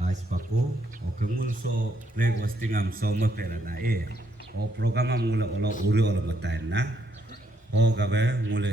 Aispaku, oke ngunso Lagos tingam soma pera na o programa mula ola uri ola batain na, o kabe mula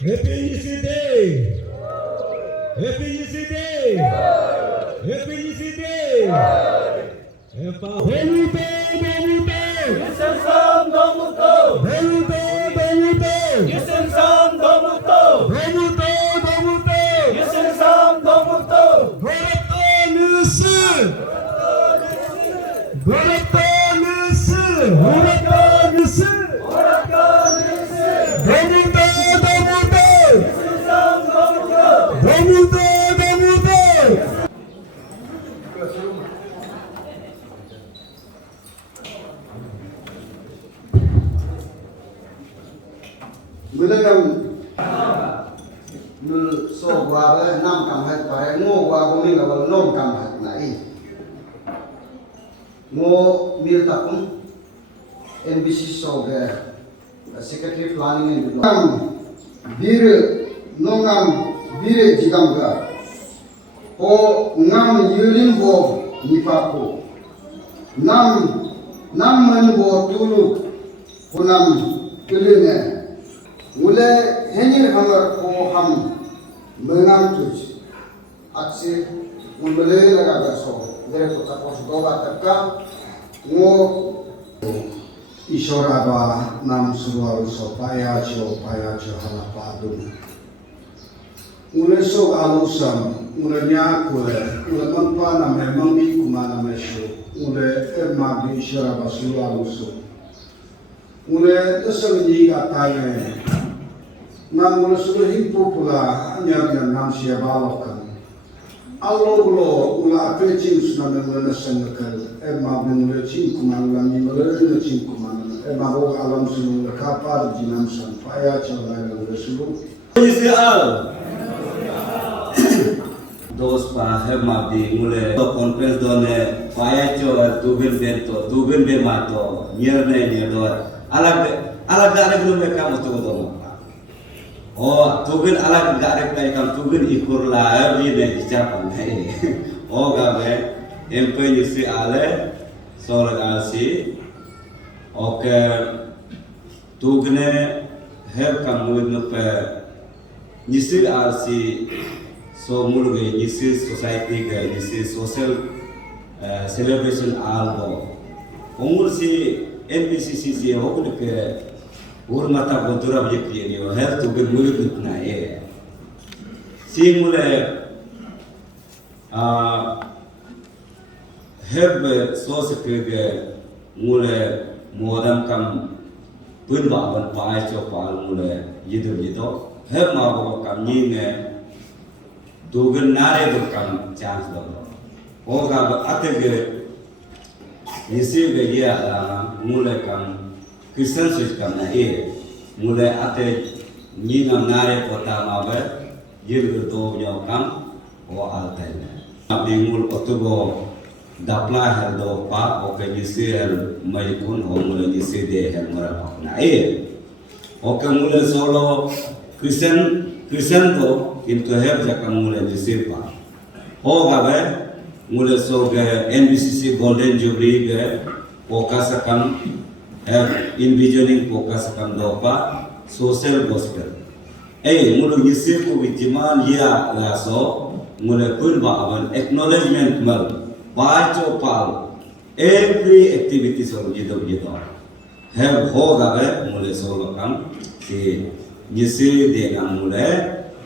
Happy Yeezy Day! Happy Yeezy Day! Happy Yeezy Day! Beluto! Isensam Domuto! Beluto! Isensam Domuto! Isensam Domuto! Gulengan nul so gua ba nam kam hat pa ngo gua ko mi ga nom kam hat na i ngo mil takum NBC soge secretary planning and development bir nongam bir jigamga o ngam yulimbo nipako nam manbo tulu kunam tulunge mule henir hamar ko ham mengam tuj aksi mulai laga so dari kota pos doa terka ngo Ishora ba nam suruaru so paya cho halapa dum mule so alusam mule nyakwe mule manpa na me mangi kumana me sho mule emma bi ishora ba suruaru so mule dasam ni ga taye nam mule suru himpu pula anyar nam sia balokan Allo gulo ula apecing suname mula nasangakal emma mula cingkumana mi mula cingkumana emma ho alam sunu kapar jinam san paya chalai mula sulu Israel dos pa hema di mule to conference done paya cho tuben be mato nierne do alag lu mereka mutu do oh tugen alag garek kai kam tugen ikur la bi ne icapan hai oh gabe empe nyisi ale solag asi oke tugne her kam mulud no pe nyisi asi so mulge nyisi society ga nyisi social celebration albo umur si NBCCC hokul ke urmata botura bjekti ni health to be mulut na e si mule heb source ke mule modam kam pun ba ban pa cho pal mule yido heb ma bo kam ni ne dogen nare do kam chance do o ga atege nisi ge ya mule kam Kristen switch kam na e mule ate ni nam nare kota mabe yir do nyaw kam o alten abdi mul otugo dapla hel do pa o ke nisi hel mai pun o mule nisi de hel mara na e o ke mule solo Kristen do into heb jakam mule nisi pa o gabe mule so ge NBCC Golden Jubilee ge focus kam envisioning focus kam dopa social gospel mulu yisir ko wijiman ya laso mule pun ba aban acknowledgement mal pacho pal every activity so jido have ho gabe mule solo kam si yisir de kam mule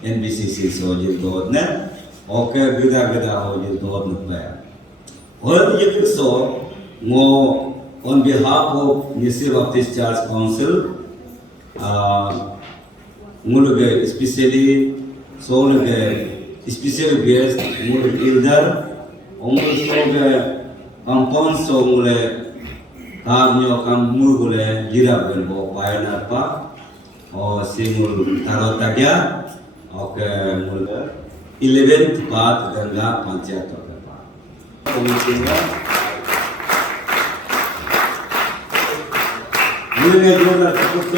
NBCC so jido ne oke gida ho jido ne pa or yik so ngo on behalf of Nisi Baptist Church Council, mulge especially special guest mulge elder, mulge compound so mulge kamyo kam mulge jirab belbo pioneer pa, or simul tarotagya, okay mulge 11th path Ganga Panchayat pa. Mulai juga cukup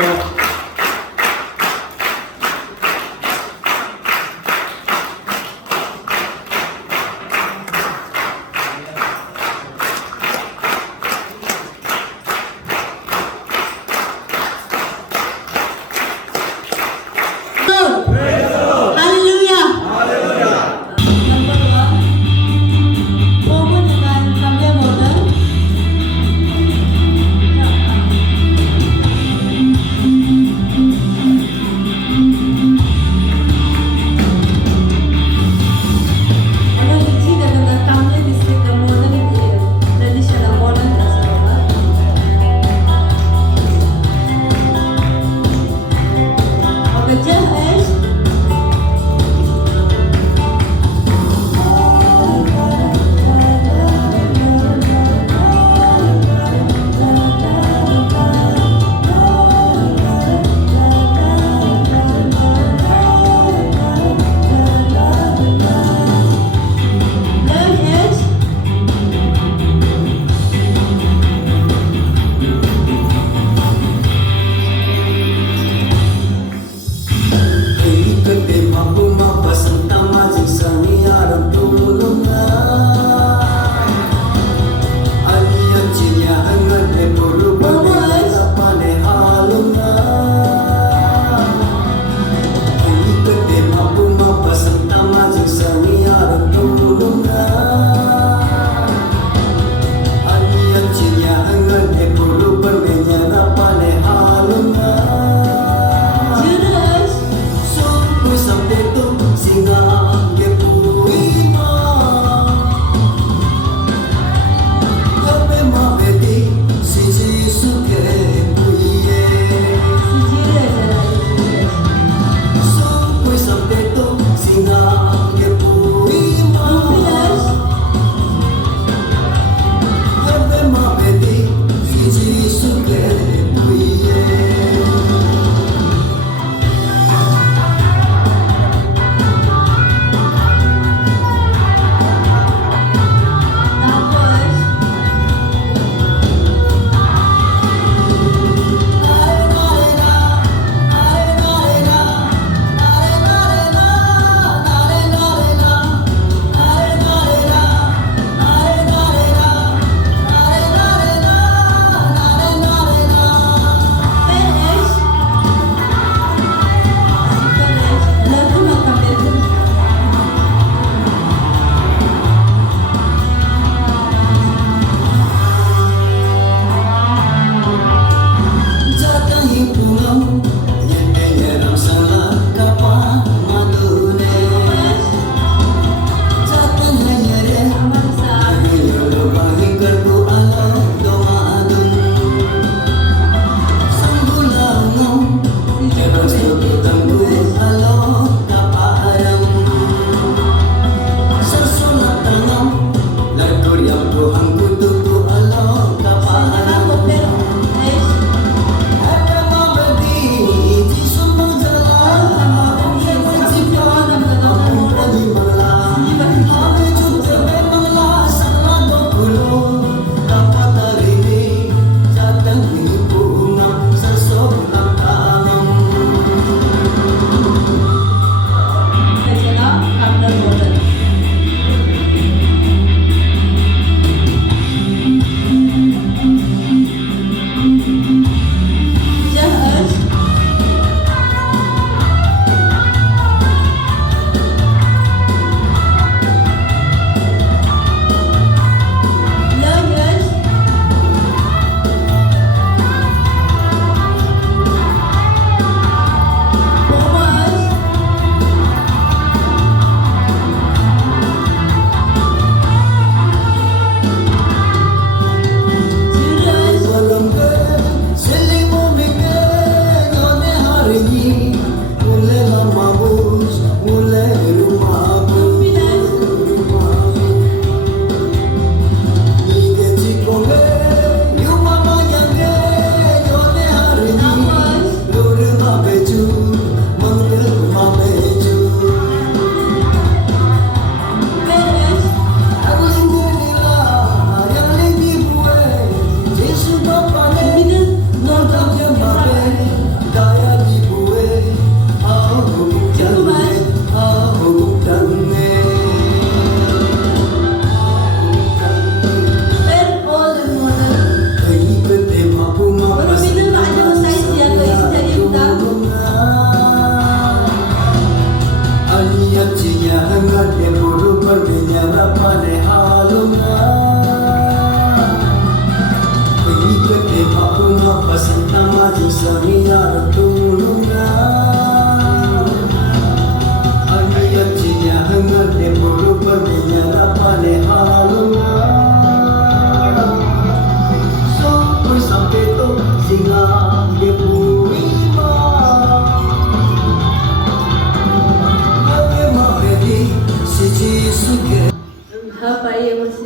Pasang tama yung sa minarap